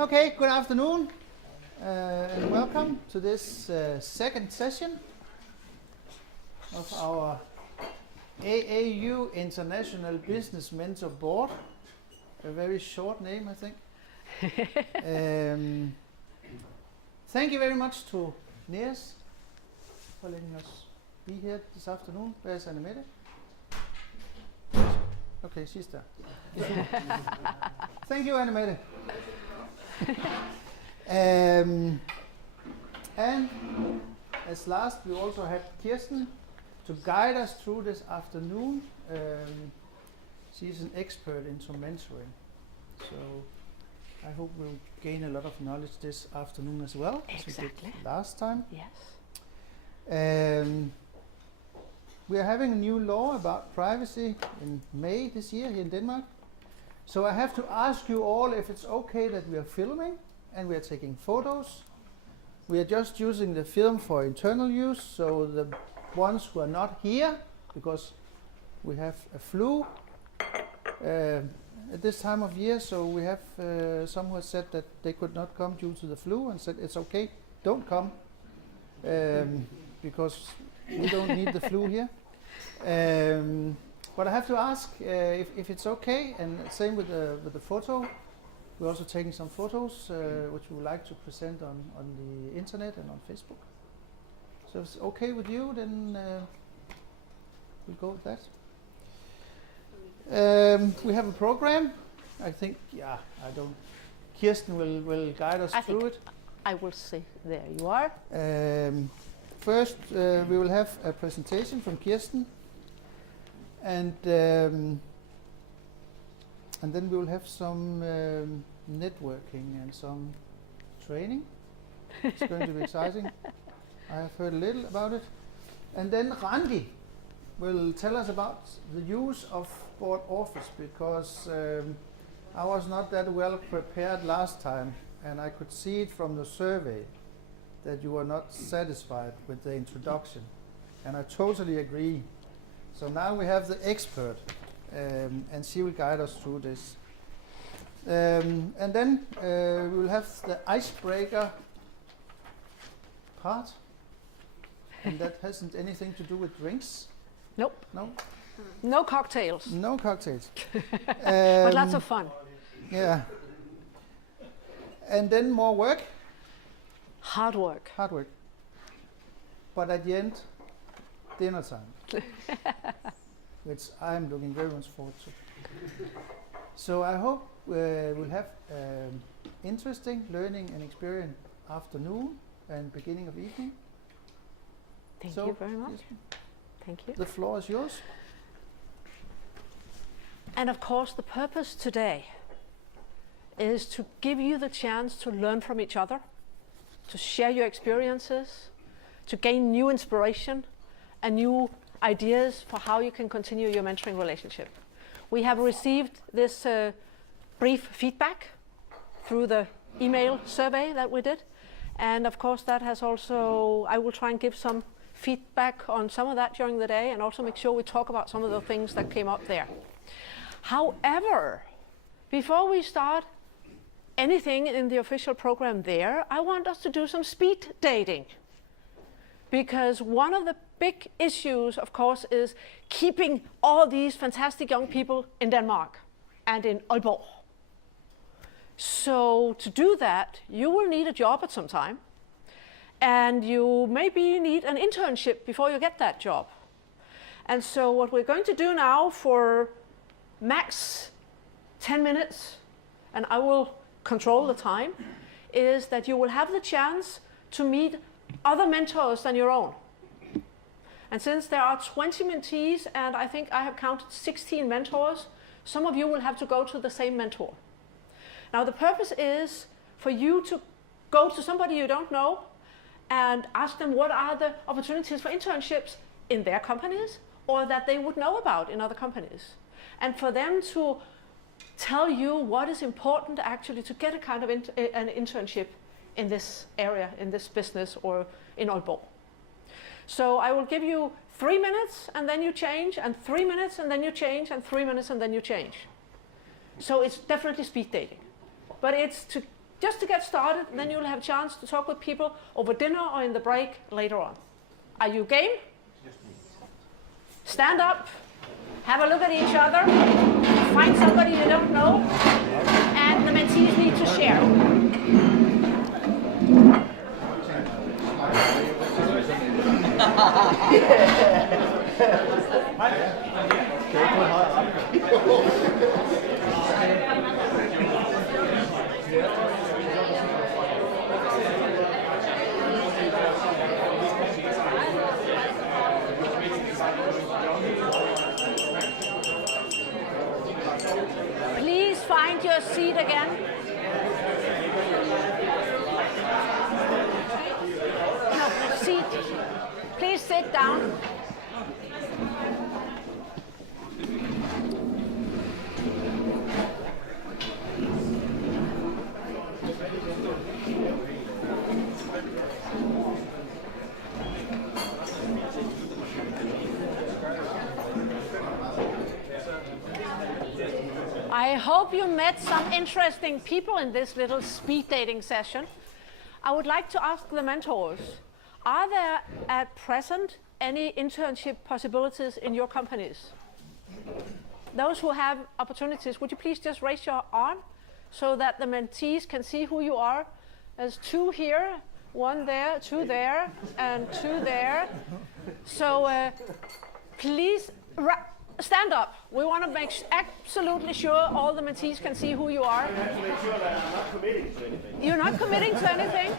Okay, good afternoon and welcome to this second session of our AAU International Business Mentor Board. A very short name, I think. Thank you very much to Niels for letting us be here this afternoon. Where's Annemette? Okay, she's there. Thank you, Annemette. And as last, we also had Kirsten to guide us through this afternoon. She's an expert into mentoring, so I hope we'll gain a lot of knowledge this afternoon as well, as we did last time. Yes. We are having a new law about privacy in May this year here in Denmark. So I have to ask you all if it's okay that we are filming and we are taking photos. We are just using the film for internal use, so the ones who are not here, because we have a flu at this time of year, so we have some who have said that they could not come due to the flu and said it's okay, don't come, because we don't need the flu here. But I have to ask if it's okay, and same with the photo. We're also taking some photos which we would like to present on the internet and on Facebook. So if it's okay with you, then we'll go with that. We have a program. I think, Kirsten will guide us through it. I will say, there you are. First, we will have a presentation from Kirsten. And then we will have some networking and some training. It's going to be exciting. I have heard a little about it. And then Randi will tell us about the use of Board Office, because I was not that well prepared last time, and I could see it from the survey that you were not satisfied with the introduction. And I totally agree. So now we have the expert, and she will guide us through this. And then we will have the icebreaker part, and that hasn't anything to do with drinks. Nope. No? No cocktails. No cocktails. But lots of fun. Yeah. And then more work. Hard work. Hard work. But at the end, dinner time. Which I'm looking very much forward to. So I hope we'll have interesting learning and experience afternoon and beginning of evening. Thank you very much. Thank you. The floor is yours. And of course, the purpose today is to give you the chance to learn from each other, to share your experiences, to gain new inspiration and new ideas for how you can continue your mentoring relationship. We have received this brief feedback through the email survey that we did. And of course that has also, I will try and give some feedback on some of that during the day, and also make sure we talk about some of the things that came up there. However, before we start anything in the official program there, I want us to do some speed dating. Because one of the big issues, of course, is keeping all these fantastic young people in Denmark and in Aalborg. So to do that, you will need a job at some time, and you maybe need an internship before you get that job. And so what we're going to do now for max 10 minutes, and I will control the time, is that you will have the chance to meet other mentors than your own. And since there are 20 mentees, and I think I have counted 16 mentors, some of you will have to go to the same mentor. Now the purpose is for you to go to somebody you don't know and ask them what are the opportunities for internships in their companies or that they would know about in other companies. And for them to tell you what is important actually to get a kind of an internship in this area, in this business, or in Aalborg. So I will give you 3 minutes and then you change, and 3 minutes and then you change, and 3 minutes and then you change. So it's definitely speed dating. But it's to just to get started, and then you'll have a chance to talk with people over dinner or in the break later on. Are you game? Stand up, have a look at each other, find somebody you don't know, and the mentees need to share. Please find your seat again. No, seat. Please sit down. I hope you met some interesting people in this little speed dating session. I would like to ask the mentors, are there at present any internship possibilities in your companies? Those who have opportunities, would you please just raise your arm so that the mentees can see who you are? There's 2 here, 1 there, 2 there, and 2 there. So please stand up. We want to make absolutely sure all the mentees can see who you are. You have to make sure that I'm not committing to anything. You're not committing to anything.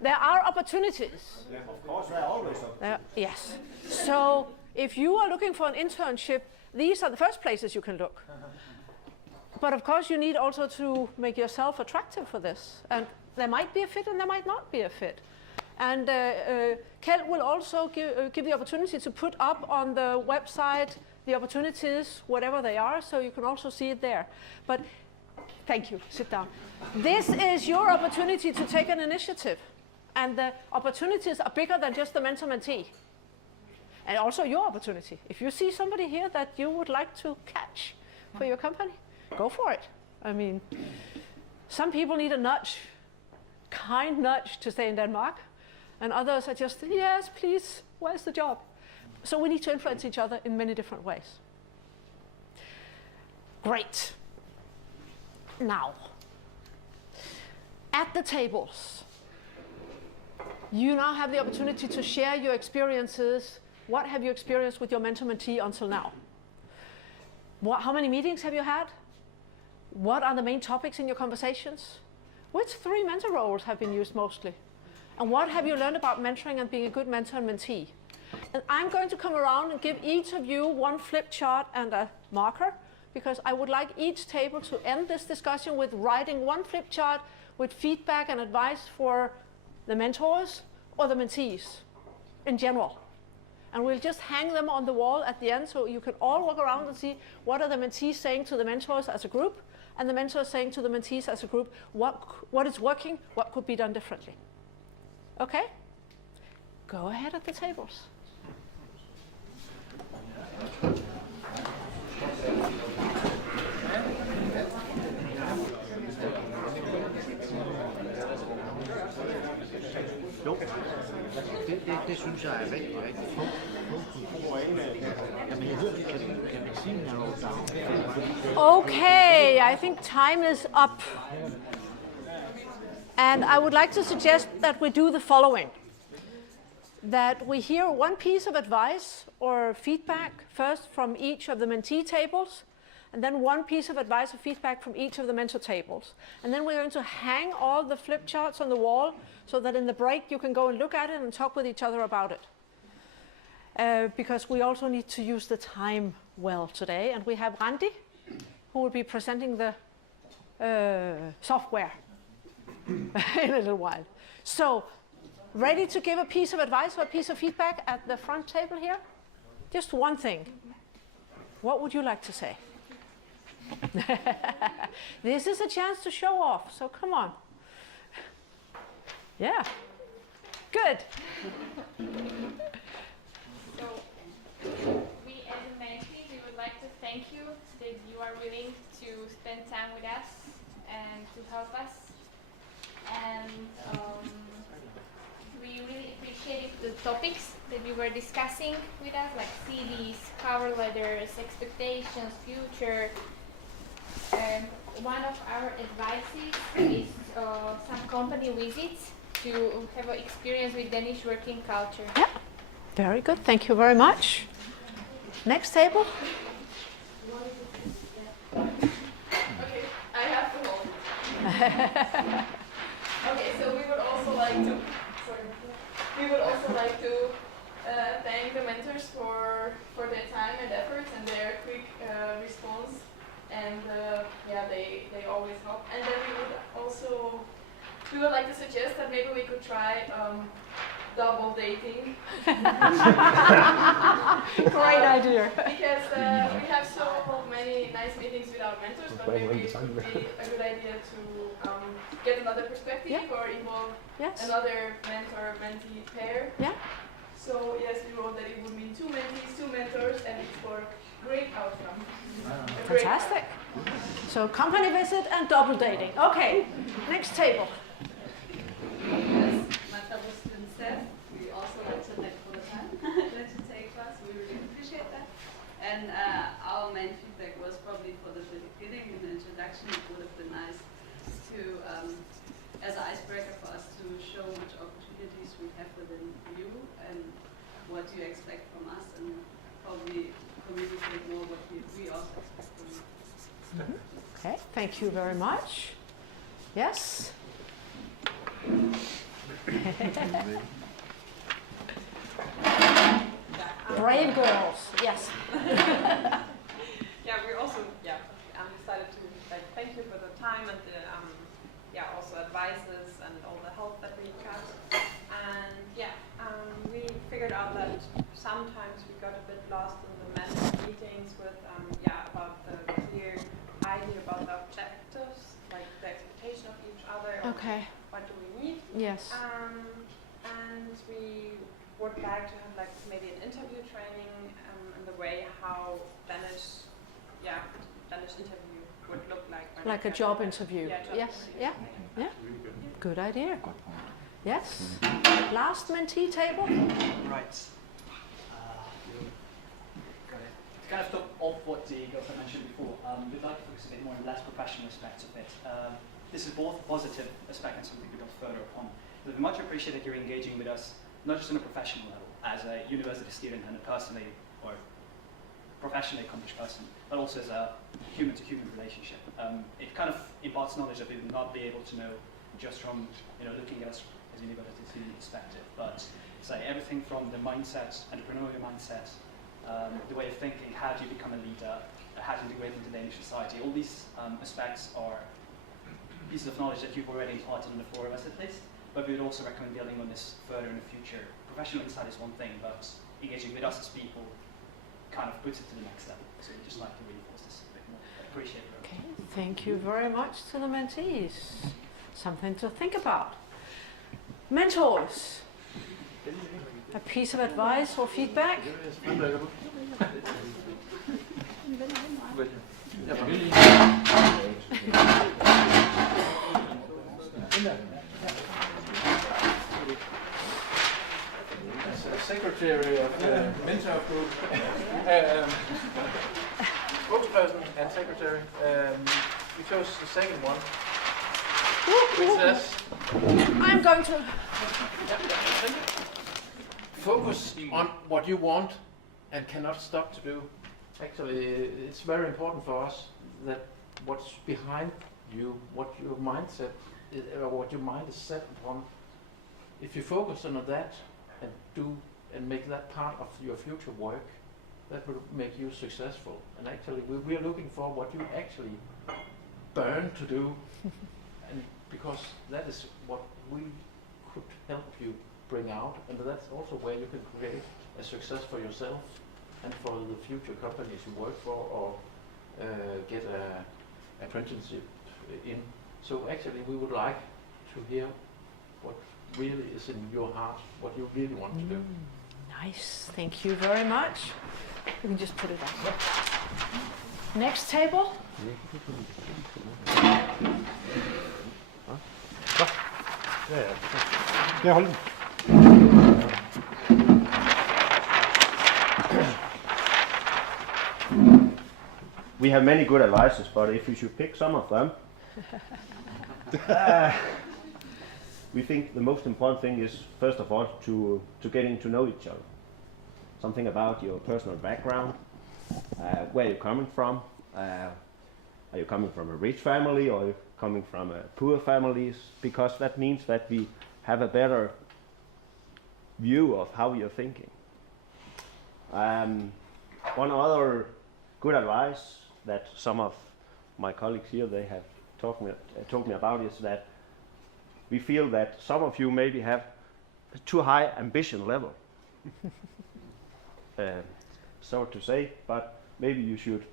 There are opportunities. Yeah, of course, there are always opportunities. Yes. So if you are looking for an internship, these are the first places you can look. But of course, you need also to make yourself attractive for this. And there might be a fit and there might not be a fit. And Kjeld will also give the opportunity to put up on the website the opportunities, whatever they are, so you can also see it there. But thank you, sit down. This is your opportunity to take an initiative. And the opportunities are bigger than just the mentor-mentee. And also your opportunity. If you see somebody here that you would like to catch for your company, go for it. I mean, some people need a nudge, kind nudge to stay in Denmark. And others are just, yes, please, where's the job? So we need to influence each other in many different ways. Great. Now, at the tables, you now have the opportunity to share your experiences. What have you experienced with your mentor-mentee until now? How many meetings have you had? What are the main topics in your conversations? Which 3 mentor roles have been used mostly? And what have you learned about mentoring and being a good mentor and mentee? And I'm going to come around and give each of you 1 flip chart and a marker, because I would like each table to end this discussion with writing 1 flip chart with feedback and advice for the mentors or the mentees in general. And we'll just hang them on the wall at the end so you can all walk around and see what are the mentees saying to the mentors as a group, and the mentors saying to the mentees as a group, what is working, what could be done differently. Okay? Go ahead at the tables. Jo, det synes jeg er rigtig, rigtig fokus. Jamen, jeg hører, kan man sige noget down? Okay, I think time is up. And I would like to suggest that we do the following. That we hear 1 piece of advice or feedback first from each of the mentee tables, and then 1 piece of advice or feedback from each of the mentor tables. And then we're going to hang all the flip charts on the wall so that in the break you can go and look at it and talk with each other about it. Because we also need to use the time well today. And we have Randi, who will be presenting the software in a little while. So, ready to give a piece of advice or a piece of feedback at the front table here? Just 1 thing. What would you like to say? This is a chance to show off, so come on. Yeah. Good. So, we as a mentee, we would like to thank you that you are willing to spend time with us and to help us. you were discussing with us, like CVs, cover letters, expectations, future. One of our advices is some company visits to have an experience with Danish working culture. Yeah, very good. Thank you very much. Next table. Okay, I have to hold. Okay, so we would also like to, thank the mentors for their time and efforts and their quick response, and yeah, they always help. And then we would like to suggest that maybe we could try double dating. Great idea. Because we have so many nice meetings with our mentors, but maybe it would be a good idea to get another perspective or involve another mentor-mentee pair. Yeah. So yes, we wrote that it would mean 2 mentees, 2 mentors, and it's for great outcome. A great Fantastic. So company visit and double dating. Okay, next table. Yes, my fellow student staff, we also like to thank for the time that you take us. We really appreciate that. And our main feedback was probably for the beginning, in the introduction, it would have been nice to, as an icebreaker for us, to show which opportunities we have within you and what you expect from us, and probably communicate more what we also expect from you. Okay, thank you very much. Yes? Brave girls, yes. Yeah, we also decided to thank you for the time and the also advices and all the help that we got. And we figured out that sometimes we got a bit lost in the mentor meetings with about the clear idea about the objectives, like the expectation of each other. Okay. What do we need? Yes. And we would like to have maybe an interview training in the way how Danish interview would look like. Like a job interview. Yeah, job Yes. interview, Yeah. something like Yeah. that. Good idea. Yes. Last mentee table. Right. Got it. To kind of top off what the girls I mentioned before, we'd like to focus a bit more on the less professional aspects of it. This is both a positive aspect and something we go further upon. We much appreciate that you're engaging with us, not just on a professional level, as a university student and a personally or professionally accomplished person, but also as a human-to-human relationship. It kind of imparts knowledge that we would not be able to know just from looking at us as a university student perspective. But it's everything from the mindset, entrepreneurial mindset, the way of thinking, how do you become a leader, how to integrate into Danish society. All these aspects are pieces of knowledge that you've already imparted on the 4 of us at least, but we would also recommend building on this further in the future. Professional insight is one thing, but engaging with us as people kind of puts it to the next level. So we'd just like to reinforce this a bit more. I appreciate it. Okay, thank you very much to the mentees. Something to think about. Mentors. A piece of advice or feedback? As a secretary of the mentor group, spokesperson and secretary, we chose the second one, which says, I'm going to... focus on what you want and cannot stop to do. Actually, it's very important for us that what's behind you, what your mindset is, or what your mind is set upon, if you focus on that and do and make that part of your future work, that will make you successful. And actually, we are looking for what you actually burn to do, and because that is what we could help you bring out, and that's also where you can create a success for yourself and for the future companies you work for or get an apprenticeship in. So actually we would like to hear what really is in your heart, what you really want to do. Nice, thank you very much. You can just put it up. Next table. Ja, hold den. we have many good advices, but if you should pick some of them, we think the most important thing is, first of all, to getting to know each other. Something about your personal background, where you're coming from. Are you coming from a rich family, or are you coming from a poor families? Because that means that we have a better view of how you're thinking. One other good advice that some of my colleagues here, they have told me about, is that we feel that some of you maybe have a too high ambition level. So to say, but maybe you should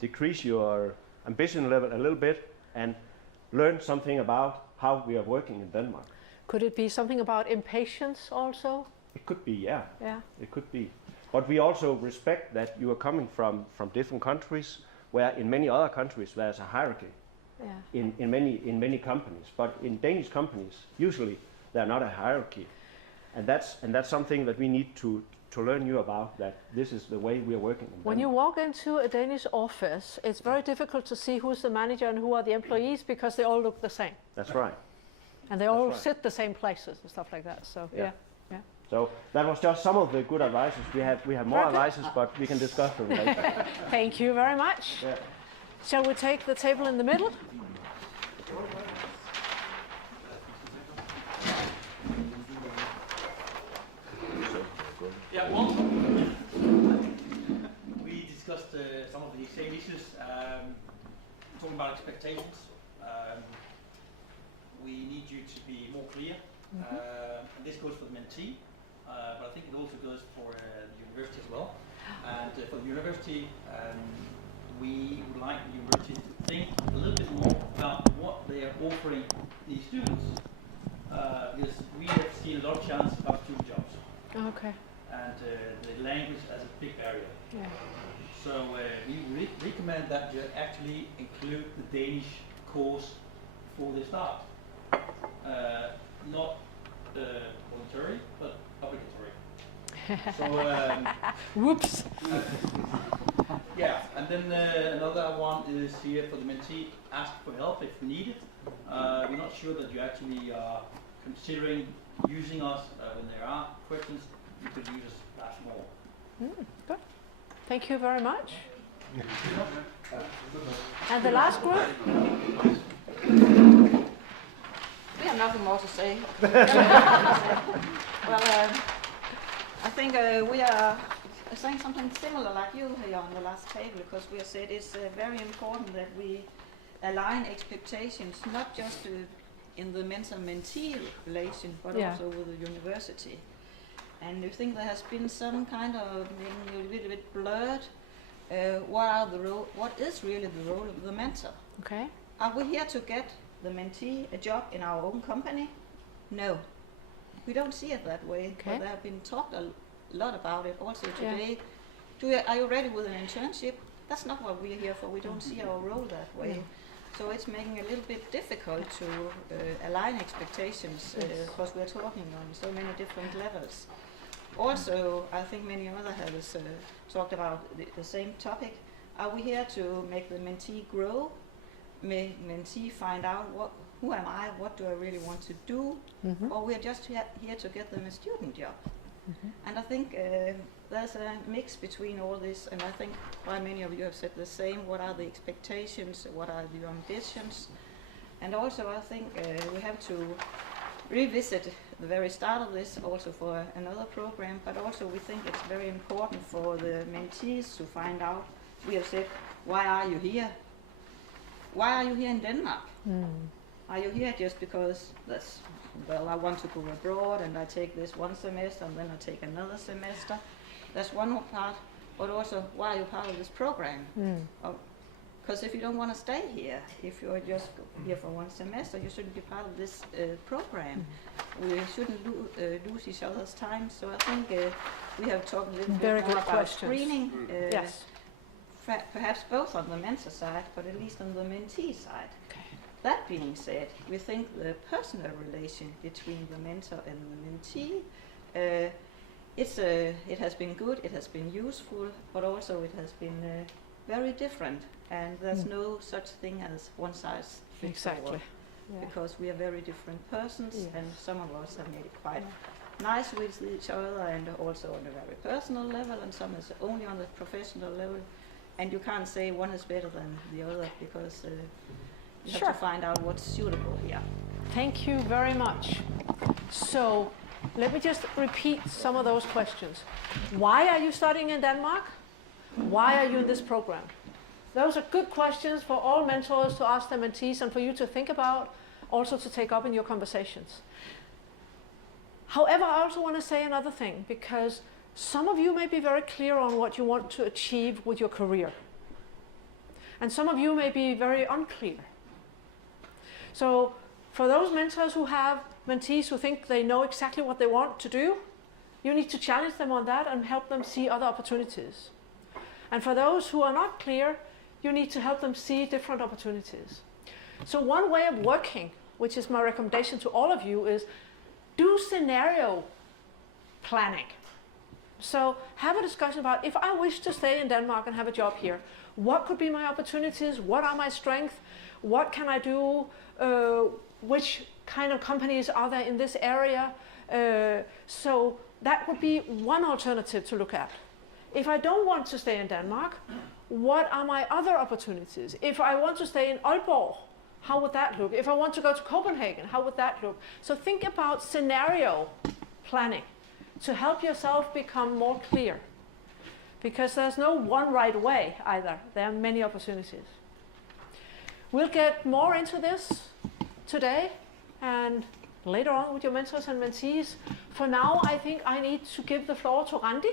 decrease your ambition level a little bit and learn something about how we are working in Denmark. Could it be something about impatience also? It could be, yeah. Yeah. It could be. But we also respect that you are coming from different countries, where in many other countries there's a hierarchy. Yeah. In many companies. But in Danish companies, usually there are not a hierarchy. And that's something that we need to learn you about, that this is the way we are working. When you walk into a Danish office, it's very difficult to see who's the manager and who are the employees, because they all look the same. That's right. And they all sit the same places and stuff like that. So yeah. So that was just some of the good advices. We have more advices, but we can discuss them later. Thank you very much. Yeah. Shall we take the table in the middle? Yeah, well, we discussed some of the same issues, talking about expectations. We need you to be more clear, and this goes for the mentee, but I think it also goes for the university as well. And for the university, we would like the university to think a little bit more about what they are offering these students, because we have seen a lot of challenges about student jobs. Okay. And the language as a big barrier. Yeah. So we recommend that you actually include the Danish course before they start. Not voluntary, but obligatory. So, whoops. Yeah, and then another one is here for the mentee, ask for help if needed. We're not sure that you actually are considering using us when there are questions. You could use us perhaps more. Good. Thank you very much. And the last group? We have nothing more to say. Well, I think we are saying something similar like you here on the last table, because we have said it's very important that we align expectations, not just in the mentor-mentee relation, but also with the university. And I think there has been some kind of making a little bit blurred. What is really the role of the mentor? Okay. Are we here to get the mentee a job in our own company? No, we don't see it that way. Okay. But there have been talked a lot about it also today. Are you ready with an internship? That's not what we're here for. We don't see our role that way. Yeah. So it's making a little bit difficult to align expectations, because we're talking on so many different levels. Also, I think many others have talked about the same topic. Are we here to make the mentee grow? Mentee find out who am I, what do I really want to do? Or we're just here to get them a student job? And I think there's a mix between all this, and I think quite many of you have said the same. What are the expectations? What are the ambitions? And also I think we have to revisit the very start of this also for another program, but also we think it's very important for the mentees to find out. We have said, why are you here? Why are you here in Denmark? Are you here just because I want to go abroad and I take this one semester and then I take another semester? That's one part, but also why are you part of this program? Because if you don't want to stay here, if you're just here for one semester, you shouldn't be part of this program. We shouldn't lose each other's time. So I think we have talked a little bit more about screening. Yes. Perhaps both on the mentor side, but at least on the mentee side. Okay. That being said, we think the personal relation between the mentor and the mentee it has been good, it has been useful, but also it has been very different. And there's no such thing as one size fits all. Exactly. Yeah. Because we are very different persons, Yes. and some of us have made it quite nice with each other, and also on a very personal level, and some is only on the professional level. And you can't say one is better than the other, because you have to find out what's suitable here. Thank you very much. So let me just repeat some of those questions. Why are you studying in Denmark? Why are you in this program? Those are good questions for all mentors to ask their mentees and for you to think about, also to take up in your conversations. However, I also want to say another thing, because some of you may be very clear on what you want to achieve with your career. And some of you may be very unclear. So for those mentors who have mentees who think they know exactly what they want to do, you need to challenge them on that and help them see other opportunities. And for those who are not clear, you need to help them see different opportunities. So one way of working, which is my recommendation to all of you, is do scenario planning. So have a discussion about, if I wish to stay in Denmark and have a job here, what could be my opportunities? What are my strengths? What can I do? Which kind of companies are there in this area? So that would be one alternative to look at. If I don't want to stay in Denmark, what are my other opportunities? If I want to stay in Aalborg, how would that look? If I want to go to Copenhagen, how would that look? So think about scenario planning to help yourself become more clear. Because there's no one right way either. There are many opportunities. We'll get more into this today and later on with your mentors and mentees. For now, I think I need to give the floor to Randi.